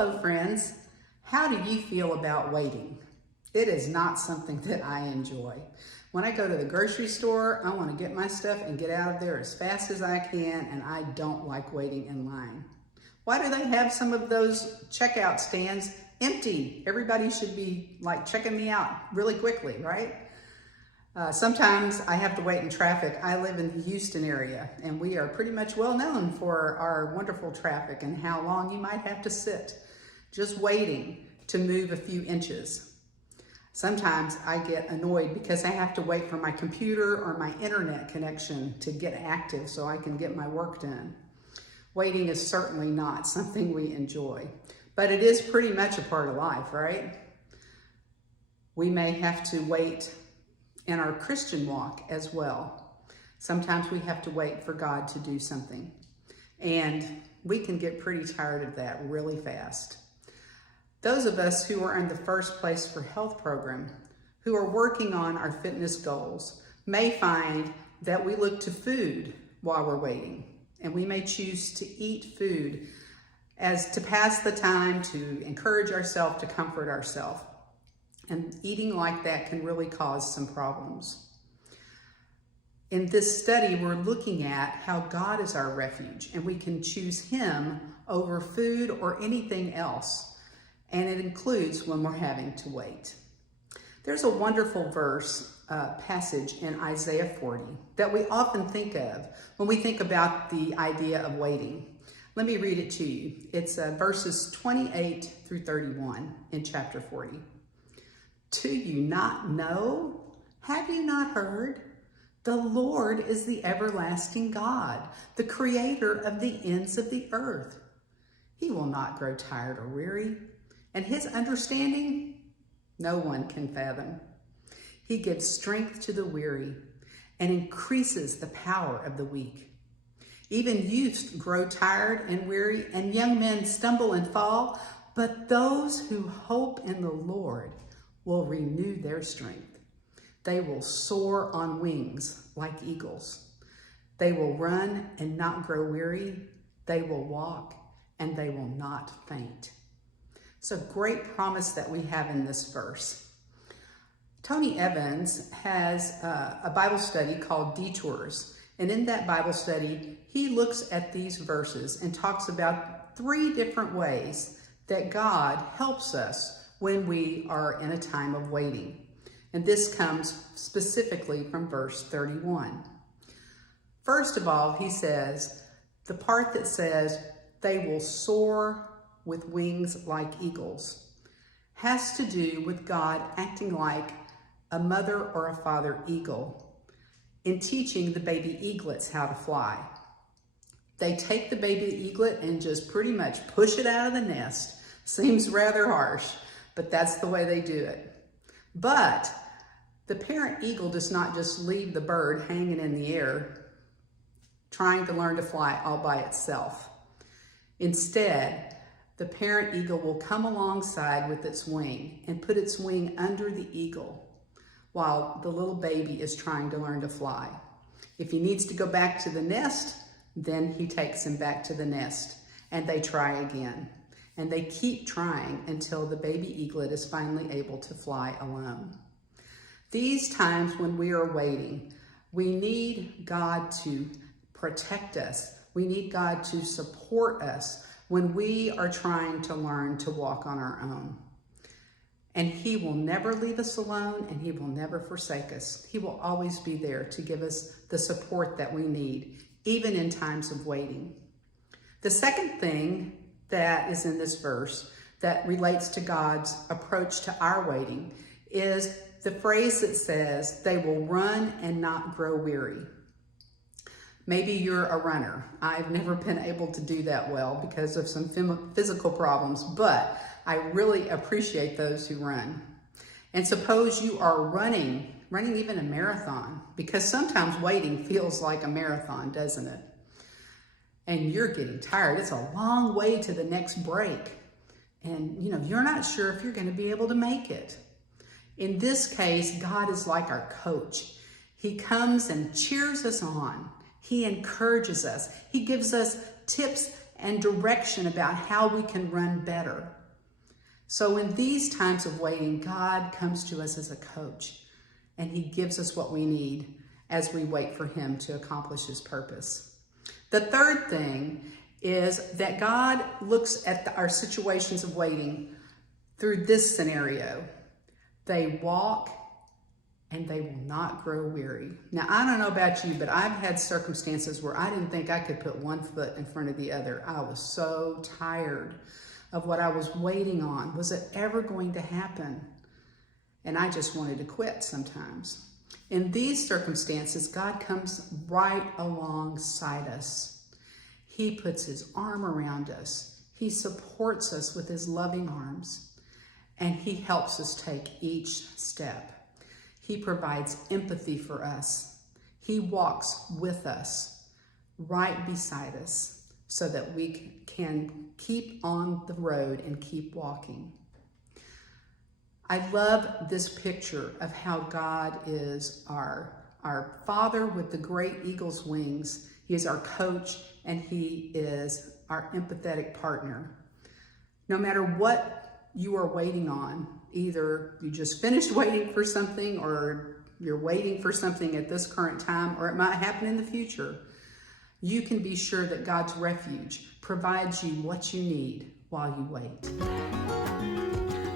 Hello friends, how do you feel about waiting? It is not something that I enjoy. When I go to the grocery store, I want to get my stuff and get out of there as fast as I can, and I don't like waiting in line. Why do they have some of those checkout stands empty? Everybody should be like checking me out really quickly, right? Sometimes I have to wait in traffic. I live in the Houston area, and we are pretty much well known for our wonderful traffic and how long you might have to sit just waiting to move a few inches. Sometimes I get annoyed because I have to wait for my computer or my internet connection to get active so I can get my work done. Waiting is certainly not something we enjoy, but it is pretty much a part of life, right? We may have to wait in our Christian walk as well. Sometimes we have to wait for God to do something, and we can get pretty tired of that really fast. Those of us who are in the First Place for Health program, who are working on our fitness goals, may find that we look to food while we're waiting, and we may choose to eat food as to pass the time, to encourage ourselves, to comfort ourselves. And eating like that can really cause some problems. In this study, we're looking at how God is our refuge, and we can choose Him over food or anything else. And it includes when we're having to wait. There's a wonderful passage in Isaiah 40 that we often think of when we think about the idea of waiting. Let me read it to you. It's verses 28 through 31 in chapter 40. Do you not know? Have you not heard? The Lord is the everlasting God, the creator of the ends of the earth. He will not grow tired or weary, and His understanding no one can fathom. He gives strength to the weary and increases the power of the weak. Even youths grow tired and weary, and young men stumble and fall, but those who hope in the Lord will renew their strength. They will soar on wings like eagles. They will run and not grow weary. They will walk and they will not faint. It's a great promise that we have in this verse. Tony Evans has a Bible study called Detours. And in that Bible study, he looks at these verses and talks about 3 different ways that God helps us when we are in a time of waiting. And this comes specifically from verse 31. First of all, he says, the part that says, they will soar with wings like eagles, has to do with God acting like a mother or a father eagle in teaching the baby eaglets how to fly. They take the baby eaglet and just pretty much push it out of the nest. Seems rather harsh, but that's the way they do it. But the parent eagle does not just leave the bird hanging in the air, trying to learn to fly all by itself. Instead, the parent eagle will come alongside with its wing and put its wing under the eagle while the little baby is trying to learn to fly. If he needs to go back to the nest, then he takes him back to the nest and they try again. And they keep trying until the baby eaglet is finally able to fly alone. These times when we are waiting, we need God to protect us. We need God to support us when we are trying to learn to walk on our own. And He will never leave us alone, and He will never forsake us. He will always be there to give us the support that we need, even in times of waiting. The second thing that is in this verse that relates to God's approach to our waiting is the phrase that says, they will run and not grow weary. Maybe you're a runner. I've never been able to do that well because of some physical problems, but I really appreciate those who run. And suppose you are running even a marathon, because sometimes waiting feels like a marathon, doesn't it? And you're getting tired. It's a long way to the next break. And you're not sure if you're going to be able to make it. In this case, God is like our coach. He comes and cheers us on. He encourages us. He gives us tips and direction about how we can run better. So in these times of waiting, God comes to us as a coach, and he gives us what we need as we wait for him to accomplish his purpose. The third thing is that God looks at our situations of waiting through this scenario. They walk and they will not grow weary. Now, I don't know about you, but I've had circumstances where I didn't think I could put one foot in front of the other. I was so tired of what I was waiting on. Was it ever going to happen? And I just wanted to quit sometimes. In these circumstances, God comes right alongside us. He puts his arm around us. He supports us with his loving arms, and he helps us take each step. He provides empathy for us. He walks with us, right beside us, so that we can keep on the road and keep walking. I love this picture of how God is our Father with the great eagle's wings. He is our coach, and he is our empathetic partner. No matter what you are waiting on, either you just finished waiting for something, or you're waiting for something at this current time, or it might happen in the future, you can be sure that God's refuge provides you what you need while you wait.